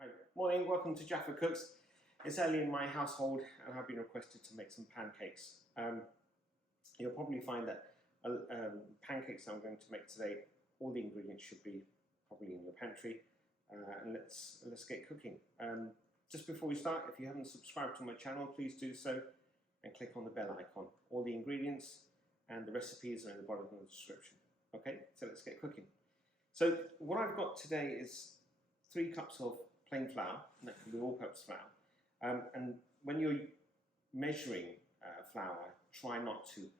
Hi, morning, welcome to Jaffa Cooks. It's early in my household and I've been requested to make some pancakes. You'll probably find that pancakes I'm going to make today, all the ingredients should be probably in your pantry. And let's get cooking. Just before we start, if you haven't subscribed to my channel, please do so and click on the bell icon. All the ingredients and the recipes are in the bottom of the description. Okay, so let's get cooking. So what I've got today is 3 cups of plain flour, and that can be all-purpose flour. And when you're measuring flour, try not to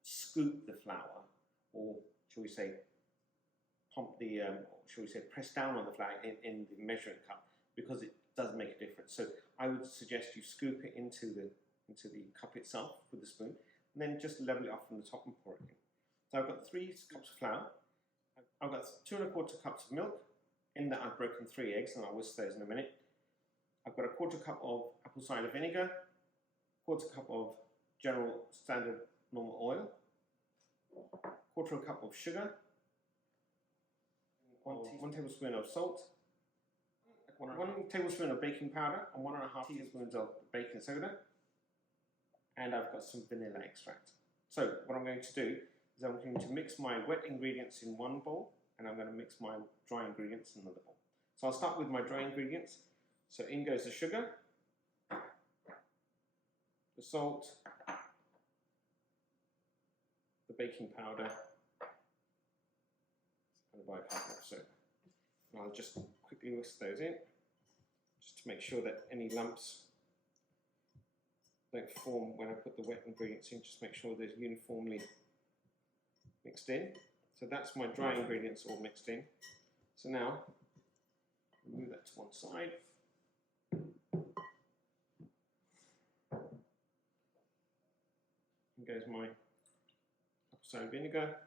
scoop the flour, or shall we say, press down on the flour in the measuring cup, because it does make a difference. So I would suggest you scoop it into the cup itself with a spoon, and then just level it off from the top and pour it in. So I've got 3 cups of flour. I've got 2 1/4 cups of milk. In that I've broken 3 eggs, and I'll whisk those in a minute. I've got a 1/4 cup of apple cider vinegar, 1/4 cup of general standard normal oil, 1/4 cup of sugar, 1 tablespoon of salt, 1 tablespoon of baking powder, and 1 1/2 teaspoons of baking soda, and I've got some vanilla extract. So what I'm going to do is I'm going to mix my wet ingredients in one bowl, and I'm going to mix my dry ingredients in another bowl. So I'll start with my dry ingredients. So in goes the sugar, the salt, the baking powder, and the bicarbonate of soda. And I'll just quickly whisk those in, just to make sure that any lumps don't form when I put the wet ingredients in. Just make sure they're uniformly mixed in. So that's my dry ingredients all mixed in. So now, move that to one side. And goes my apple cider vinegar,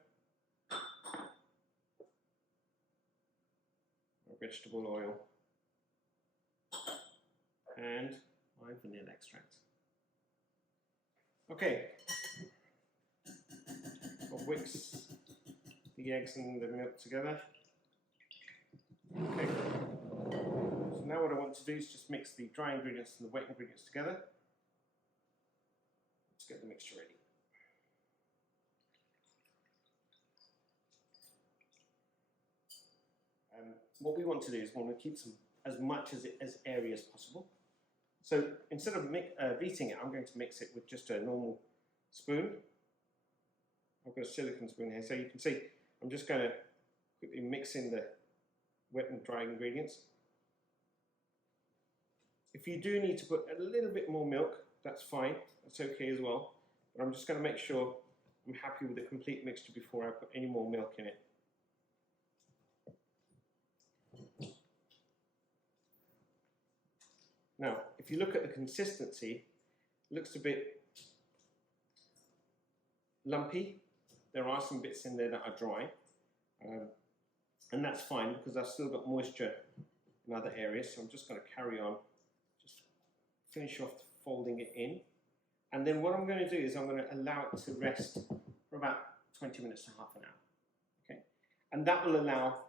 my vegetable oil, and my vanilla extract. Okay, I'll whisk the eggs and the milk together. Okay, so now what I want to do is just mix the dry ingredients and the wet ingredients together. Let's get the mixture ready. What we want to do is we want to keep as much as airy as possible. So instead of beating it, I'm going to mix it with just a normal spoon. I've got a silicone spoon here, so you can see I'm just going to quickly mix in the wet and dry ingredients. If you do need to put a little bit more milk, that's fine, that's okay as well. But I'm just going to make sure I'm happy with the complete mixture before I put any more milk in it. Now, if you look at the consistency, it looks a bit lumpy. There are some bits in there that are dry, and that's fine because I've still got moisture in other areas. So I'm just going to carry on, just finish off folding it in. And then what I'm going to do is I'm going to allow it to rest for about 20 minutes to half an hour. Okay, and that will allow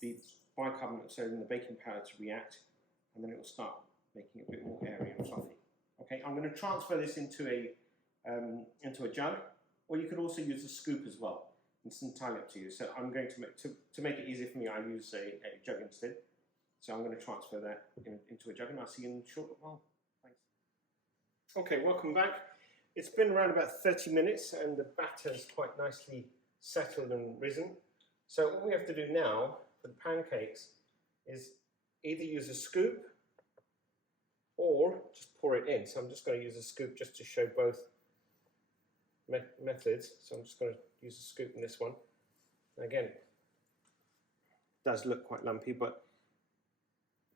the bicarbonate of soda and the baking powder to react, and then it will start making it a bit more airy and fluffy. Okay, I'm going to transfer this into a jug. Or you could also use a scoop as well. It's entirely up to you. So I'm going to make it easier for me, I use a jug instead. So I'm going to transfer that into a jug, and I'll see you in a short while. Thanks. Okay, welcome back. It's been around about 30 minutes, and the batter's quite nicely settled and risen. So what we have to do now for the pancakes is either use a scoop or just pour it in. So I'm just going to use a scoop just to show both methods. So I'm just going to use a scoop in this one. Again, it does look quite lumpy, but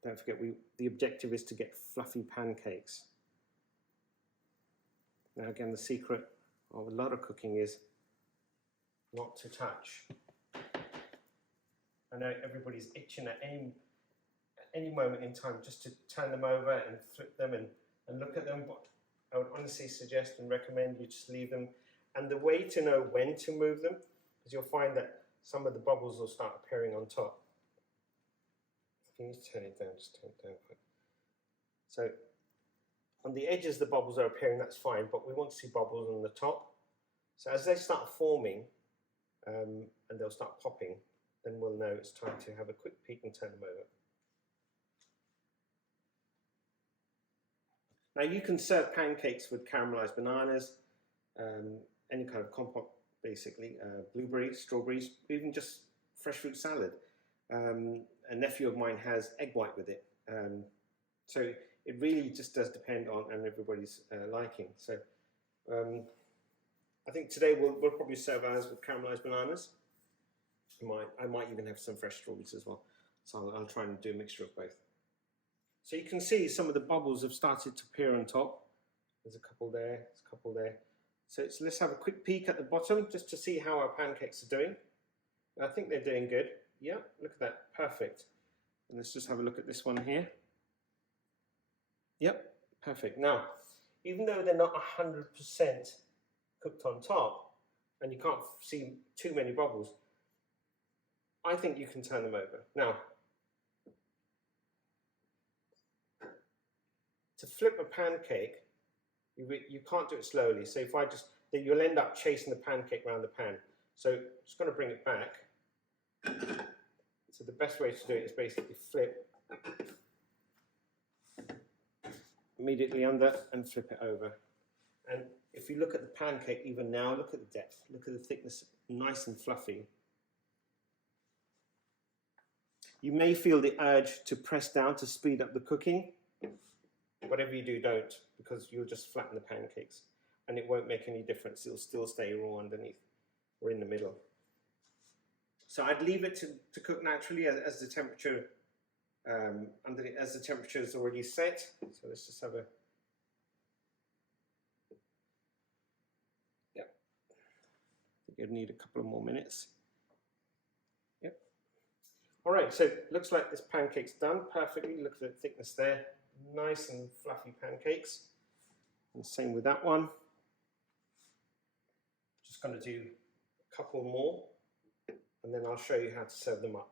don't forget the objective is to get fluffy pancakes. Now again, the secret of a lot of cooking is not to touch. I know everybody's itching at any moment in time just to turn them over and flip them and look at them, but I would honestly suggest and recommend you just leave them. And the way to know when to move them is you'll find that some of the bubbles will start appearing on top. Can you turn it down? Just turn it down. So on the edges the bubbles are appearing, that's fine, but we want to see bubbles on the top. So as they start forming and they'll start popping, then we'll know it's time to have a quick peek and turn them over. Now you can serve pancakes with caramelized bananas, any kind of compote basically, blueberries, strawberries, even just fresh fruit salad. A nephew of mine has egg white with it. So it really just does depend on everybody's liking. So I think today we'll probably serve ours with caramelized bananas. I might even have some fresh strawberries as well. So I'll try and do a mixture of both. So you can see some of the bubbles have started to appear on top. There's a couple there, there's a couple there. So let's have a quick peek at the bottom just to see how our pancakes are doing. And I think they're doing good. Yeah, look at that, perfect. And let's just have a look at this one here. Yep, perfect. Now, even though they're not 100% cooked on top, and you can't see too many bubbles, I think you can turn them over. Now, to flip a pancake, you can't do it slowly. So if I you'll end up chasing the pancake around the pan. So I'm just going to bring it back. So the best way to do it is basically flip immediately under and flip it over. And if you look at the pancake even now, look at the depth, look at the thickness, nice and fluffy. You may feel the urge to press down to speed up the cooking. Whatever you do, don't, because you'll just flatten the pancakes and it won't make any difference. It'll still stay raw underneath or in the middle. So I'd leave it to cook naturally as the temperature as the temperature is already set. So let's just have a you'll need a couple of more minutes. Yep. All right, so it looks like this pancake's done perfectly. Look at the thickness there. Nice and fluffy pancakes. And same with that one. Just going to do a couple more and then I'll show you how to serve them up.